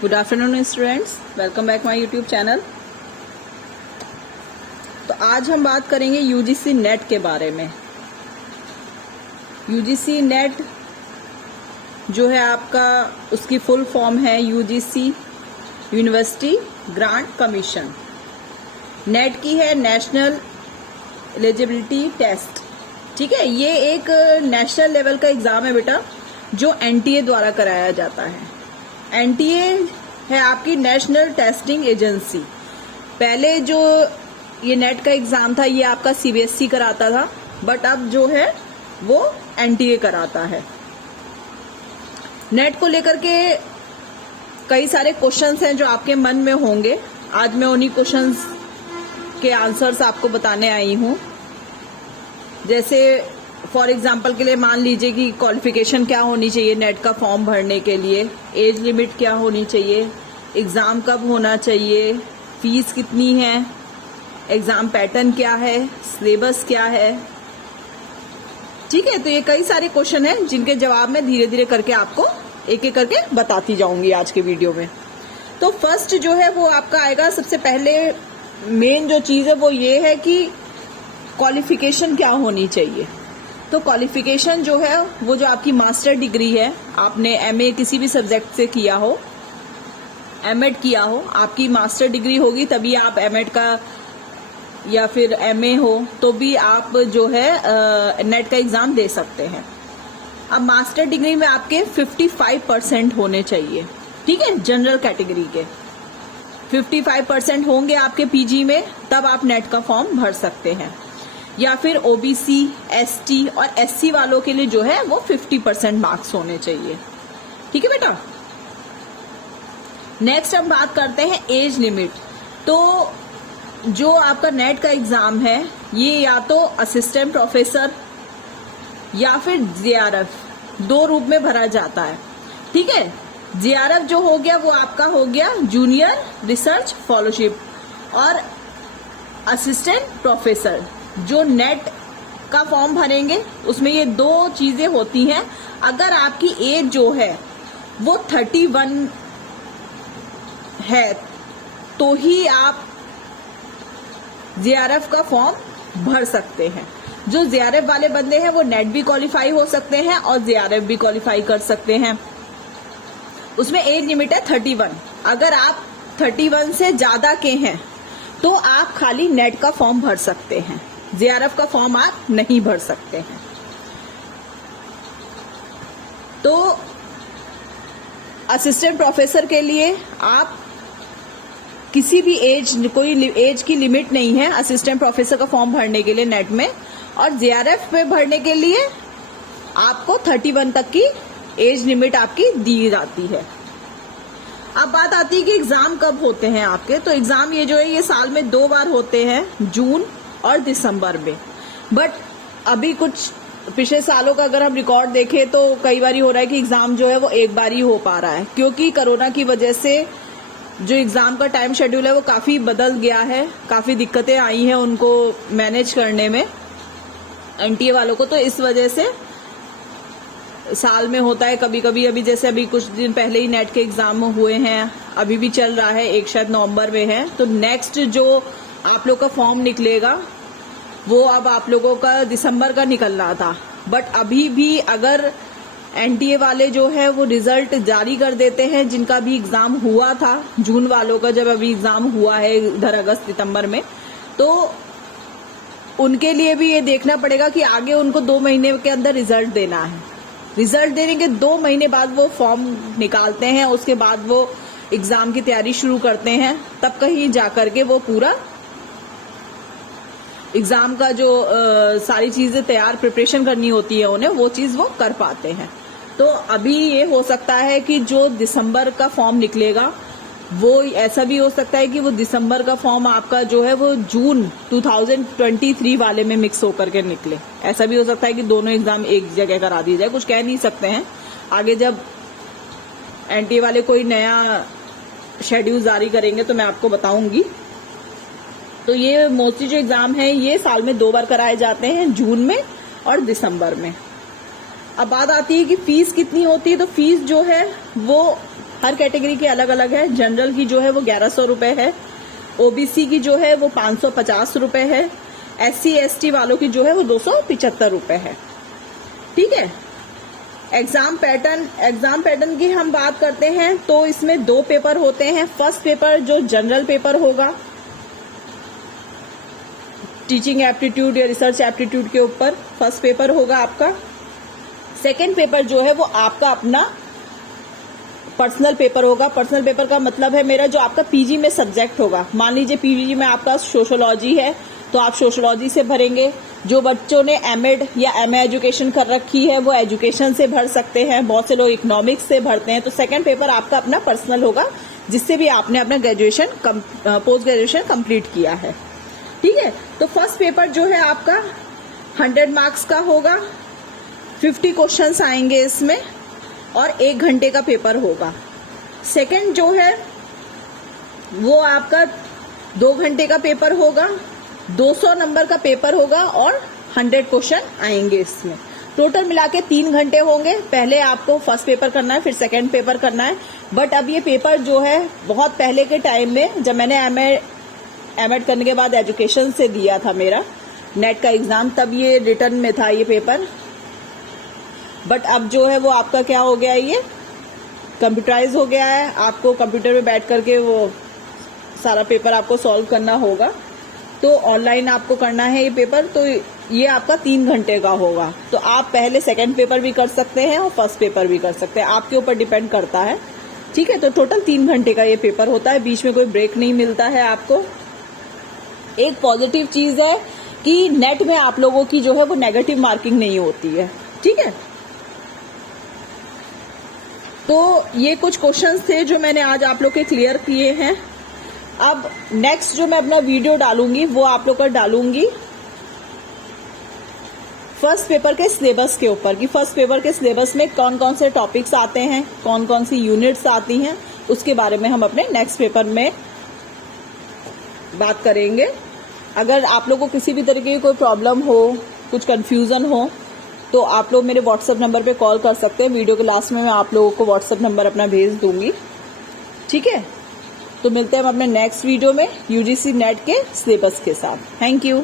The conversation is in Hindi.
Good afternoon students, welcome back my YouTube channel. तो आज हम बात करेंगे यूजीसी नेट के बारे में। यूजीसी नेट जो है आपका, उसकी फुल फॉर्म है UGC university grant commission. Net की है नेशनल एलिजिबिलिटी टेस्ट। ठीक है, ये एक नेशनल लेवल का एग्जाम है बेटा, जो एनटीए द्वारा कराया जाता है। एनटीए है आपकी नेशनल टेस्टिंग एजेंसी। पहले जो ये नेट का एग्जाम था ये आपका सीबीएसई कराता था, बट अब जो है वो एनटीए कराता है। नेट को लेकर के कई सारे क्वेश्चंस हैं जो आपके मन में होंगे। आज मैं उन्हीं क्वेश्चंस के आंसर्स आपको बताने आई हूं। जैसे फॉर एग्जाम्पल के लिए मान लीजिए कि क्वालिफिकेशन क्या होनी चाहिए नेट का फॉर्म भरने के लिए, एज लिमिट क्या होनी चाहिए, एग्जाम कब होना चाहिए, फीस कितनी है, एग्जाम पैटर्न क्या है, सिलेबस क्या है। ठीक है, तो ये कई सारे क्वेश्चन हैं जिनके जवाब मैं धीरे धीरे करके आपको एक एक करके बताती जाऊंगी आज के वीडियो में। तो फर्स्ट जो है वो आपका आएगा, सबसे पहले मेन जो चीज है वो ये है कि क्वालिफिकेशन क्या होनी चाहिए। तो क्वालिफिकेशन जो है वो जो आपकी मास्टर डिग्री है, आपने एमए किसी भी सब्जेक्ट से किया हो, एमएड किया हो, आपकी मास्टर डिग्री होगी तभी आप एमएड का या फिर एमए हो तो भी आप जो है नेट का एग्जाम दे सकते हैं। अब मास्टर डिग्री में आपके 55% होने चाहिए। ठीक है, जनरल कैटेगरी के 55% होंगे आपके पीजी में, तब आप नेट का फॉर्म भर सकते हैं। या फिर ओबीसी, एसटी और एससी वालों के लिए जो है वो 50% मार्क्स होने चाहिए। ठीक है बेटा। नेक्स्ट हम बात करते हैं एज लिमिट। तो जो आपका नेट का एग्जाम है ये या तो असिस्टेंट प्रोफेसर या फिर जेआरएफ, दो रूप में भरा जाता है। ठीक है, जेआरएफ जो हो गया वो आपका हो गया जूनियर रिसर्च फेलोशिप, और असिस्टेंट प्रोफेसर जो नेट का फॉर्म भरेंगे उसमें ये दो चीजें होती हैं। अगर आपकी एज जो है वो 31 है तो ही आप जेआरएफ का फॉर्म भर सकते हैं। जो जेआरएफ वाले बंदे हैं वो नेट भी क्वालिफाई हो सकते हैं और जेआरएफ भी क्वालिफाई कर सकते हैं। उसमें एज लिमिट है 31। अगर आप 31 से ज्यादा के हैं तो आप खाली नेट का फॉर्म भर सकते हैं, जेआरएफ का फॉर्म आप नहीं भर सकते हैं। तो असिस्टेंट प्रोफेसर के लिए आप किसी भी एज, कोई एज की लिमिट नहीं है असिस्टेंट प्रोफेसर का फॉर्म भरने के लिए नेट में, और जेआरएफ में भरने के लिए आपको 31 तक की एज लिमिट आपकी दी जाती है। अब बात आती है कि एग्जाम कब होते हैं आपके। तो एग्जाम ये जो है ये साल में 2 बार होते हैं, जून और दिसंबर में। बट अभी कुछ पिछले सालों का अगर हम रिकॉर्ड देखें तो कई बार हो रहा है कि एग्जाम जो है वो एक बार ही हो पा रहा है, क्योंकि कोरोना की वजह से जो एग्जाम का टाइम शेड्यूल है वो काफी बदल गया है। काफी दिक्कतें आई हैं उनको मैनेज करने में, एनटीए वालों को। तो इस वजह से साल में होता है कभी कभी। अभी जैसे अभी कुछ दिन पहले ही नेट के एग्जाम हुए हैं, अभी भी चल रहा है, एक शायद नवंबर में है। तो नेक्स्ट जो आप लोग का फॉर्म निकलेगा वो अब आप लोगों का दिसंबर का निकलना था। बट अभी भी अगर एनटीए वाले जो है वो रिजल्ट जारी कर देते हैं, जिनका भी एग्जाम हुआ था, जून वालों का जब अभी एग्जाम हुआ है इधर अगस्त सितंबर में, तो उनके लिए भी ये देखना पड़ेगा कि आगे उनको 2 महीने के अंदर रिजल्ट देना है। रिजल्ट देने के 2 महीने बाद वो फॉर्म निकालते हैं, उसके बाद वो एग्जाम की तैयारी शुरू करते हैं, तब कहीं जाकर के वो पूरा एग्जाम का जो सारी चीजें तैयार प्रिपरेशन करनी होती है उन्हें, वो चीज वो कर पाते हैं। तो अभी ये हो सकता है कि जो दिसंबर का फॉर्म निकलेगा वो ऐसा भी हो सकता है कि वो दिसंबर का फॉर्म आपका जो है वो जून 2023 वाले में मिक्स होकर के निकले। ऐसा भी हो सकता है कि दोनों एग्जाम एक जगह करा दिए जाए, कुछ कह नहीं सकते हैं। आगे जब एनटीए वाले कोई नया शेड्यूल जारी करेंगे तो मैं आपको बताऊंगी। तो ये मोस्टली जो एग्जाम है ये साल में 2 बार कराए जाते हैं, जून में और दिसंबर में। अब बात आती है कि फीस कितनी होती है। तो फीस जो है वो हर कैटेगरी के अलग अलग है। जनरल की जो है वो 1100 रुपए है, ओबीसी की जो है वो 550 रुपए है, SC ST वालों की जो है वो 275 रुपए है। ठीक है। एग्जाम पैटर्न की हम बात करते हैं तो इसमें 2 पेपर होते हैं। फर्स्ट पेपर जो जनरल पेपर होगा, टीचिंग एप्टीट्यूड या रिसर्च एप्टीट्यूड के ऊपर फर्स्ट पेपर होगा आपका। सेकेंड पेपर जो है वो आपका अपना पर्सनल पेपर होगा। पर्सनल पेपर का मतलब है मेरा जो आपका पीजी में सब्जेक्ट होगा। मान लीजिए पीजी में आपका सोशियोलॉजी है तो आप सोशियोलॉजी से भरेंगे। जो बच्चों ने एमएड या एमए एजुकेशन कर रखी है वो एजुकेशन से भर सकते हैं। बहुत से लोग इकोनॉमिक्स से भरते हैं। तो सेकंड पेपर आपका अपना पर्सनल होगा, जिससे भी आपने अपना ग्रेजुएशन पोस्ट ग्रेजुएशन कंप्लीट किया है। ठीक है। तो फर्स्ट पेपर जो है आपका 100 मार्क्स का होगा, 50 क्वेश्चंस आएंगे इसमें और 1 घंटे का पेपर होगा। सेकंड जो है वो आपका 2 घंटे का पेपर होगा, 200 नंबर का पेपर होगा और 100 क्वेश्चन आएंगे इसमें। टोटल मिला के 3 घंटे होंगे। पहले आपको फर्स्ट पेपर करना है, फिर सेकंड पेपर करना है। बट अब ये पेपर जो है बहुत पहले के टाइम में, जब मैंने एमएड करने के बाद एजुकेशन से दिया था मेरा नेट का एग्जाम, तब ये रिटर्न में था ये पेपर। बट अब जो है वो आपका क्या हो गया है, ये कंप्यूटराइज हो गया है। आपको कंप्यूटर में बैठ करके वो सारा पेपर आपको सॉल्व करना होगा। तो ऑनलाइन आपको करना है ये पेपर। तो ये आपका 3 घंटे का होगा। तो आप पहले सेकंड पेपर भी कर सकते हैं और फर्स्ट पेपर भी कर सकते हैं, आपके ऊपर डिपेंड करता है। ठीक है। तो टोटल 3 घंटे का ये पेपर होता है, बीच में कोई ब्रेक नहीं मिलता है आपको। एक पॉजिटिव चीज है कि नेट में आप लोगों की जो है वो नेगेटिव मार्किंग नहीं होती है। ठीक है। तो ये कुछ क्वेश्चंस थे जो मैंने आज आप लोग के क्लियर किए हैं। अब नेक्स्ट जो मैं अपना वीडियो डालूंगी वो आप लोग का डालूंगी फर्स्ट पेपर के सिलेबस के ऊपर, कि फर्स्ट पेपर के सिलेबस में कौन कौन से टॉपिक्स आते हैं, कौन कौन सी यूनिट्स आती हैं, उसके बारे में हम अपने नेक्स्ट पेपर में बात करेंगे। अगर आप लोग को किसी भी तरीके की कोई प्रॉब्लम हो, कुछ कंफ्यूजन हो, तो आप लोग मेरे व्हाट्सएप नंबर पे कॉल कर सकते हैं। वीडियो के लास्ट में मैं आप लोगों को व्हाट्सएप नंबर अपना भेज दूंगी। ठीक है। तो मिलते हैं हम अपने नेक्स्ट वीडियो में यूजीसी नेट के सिलेबस के साथ। Thank you.